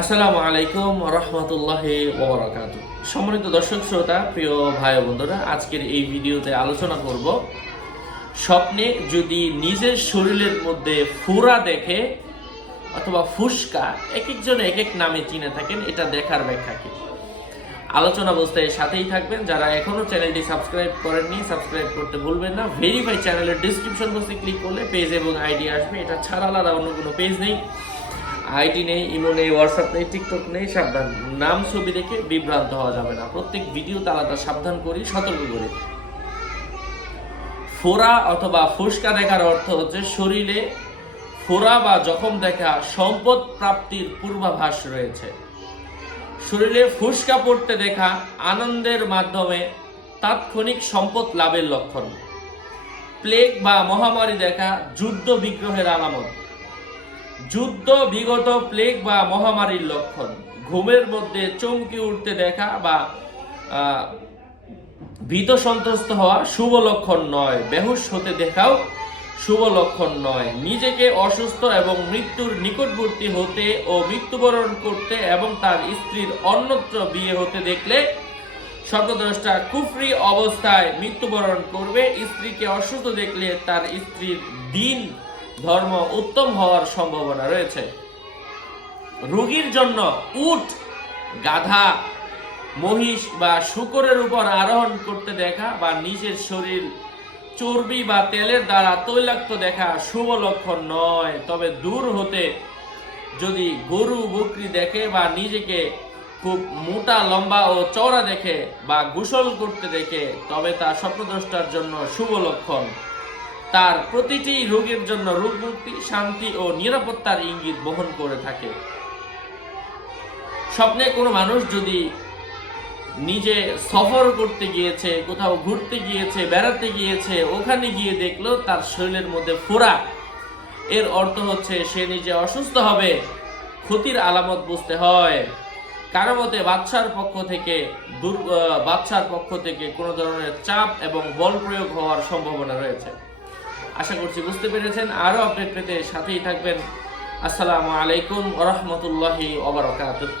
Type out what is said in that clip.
আসসালামু আলাইকুম রহমতুল্লাহি ওয়া বারাকাতুহু। সম্মানিত দর্শক শ্রোতা, প্রিয় ভাই বন্ধুরা, আজকের এই ভিডিওতে আলোচনা করব স্বপ্নে যদি নিজের শরীরের মধ্যে ফোড়া দেখে অথবা ফুসকা, এক একজন এক এক নামে চিনে থাকেন, এটা দেখার ব্যাখ্যা কি। আলোচনা অবস্থায় সাথেই থাকবেন। যারা এখনো চ্যানেলটি সাবস্ক্রাইব করেননি, সাবস্ক্রাইব করতে ভুলবেন না। ভেরিফাই চ্যানেলের ডিসক্রিপশন বক্সে ক্লিক করলে পেজ এবং আইডি আসবে। এটা ছাড়া আলাদা অন্য কোনো পেজ নেই, আইডি নেই, ইমো নেই, হোয়াটসঅ্যাপ নেই, টিকটক নেই। সাবধান, নাম ছবি দেখে বিভ্রান্ত হওয়া যাবে না। প্রত্যেক ভিডিওতে আলাদা সাবধান করি, সতর্ক করি। ফোড়া অথবা ফুসকা দেখার অর্থ হচ্ছে শরীরে ফোড়া বা জখম দেখা সম্পদ প্রাপ্তির পূর্বাভাস রয়েছে। শরীরে ফুসকা পড়তে দেখা আনন্দের মাধ্যমে তাৎক্ষণিক সম্পদ লাভের লক্ষণ। প্লেগ বা মহামারী দেখা যুদ্ধ বিগ্রহের আলামত। যুদ্ধ বিগত প্লেগ বা মহামারীর লক্ষণ। ঘুমের মধ্যে চমকে উঠতে দেখা বা ভীত সন্ত্রস্ত হওয়া শুভ লক্ষণ নয়। বেহুশ হতে দেখাও শুভ লক্ষণ নয়। নিজেকে অসুস্থ এবং মৃত্যুর নিকটবর্তী হতে ও মৃত্যুবরণ করতে এবং তার স্ত্রীর অন্যত্র বিয়ে হতে দেখলে স্বপ্নদ্রষ্টা কুফরি অবস্থায় মৃত্যুবরণ করবে। স্ত্রীকে অসুস্থ দেখলে তার স্ত্রীর দিন ধর্ম উত্তম হওয়ার সম্ভাবনা রয়েছে। রোগীর জন্য উট, গাধা, মহিষ বা শূকরের উপর আরোহণ করতে দেখা বা নিজের শরীর চর্বি বা তেলের দ্বারা তৈলাক্ত দেখা শুভ লক্ষণ নয়। তবে দূর হতে যদি গরু বকরি দেখে বা নিজেকে খুব মোটা, লম্বা ও চওড়া দেখে বা গোসল করতে দেখে, তবে তা স্বপ্নদ্রষ্টার জন্য শুভ লক্ষণ। তার প্রতিটি রোগের জন্য রোগ মুক্তি, শান্তি ও নিরাপত্তার ইঙ্গিত বহন করে থাকে। স্বপ্নে কোনো মানুষ যদি নিজে সফর করতে গিয়েছে, কোথাও ঘুরতে গিয়েছে, বেড়াতে গিয়েছে, ওখানে গিয়ে দেখলো তার শরীরের মধ্যে ফোড়া, এর অর্থ হচ্ছে সে নিজে অসুস্থ হবে। ক্ষতির আলামত বুঝতে হয়। কারো মতে বাদশার পক্ষ থেকে কোনো ধরনের চাপ এবং বল প্রয়োগ হওয়ার সম্ভাবনা রয়েছে। আশা করছি বুঝতে পেরেছেন। আরো আপডেট পেতে সাথেই থাকবেন। আসসালামু আলাইকুম ওয়া রাহমাতুল্লাহি ওয়া বারাকাতুহু।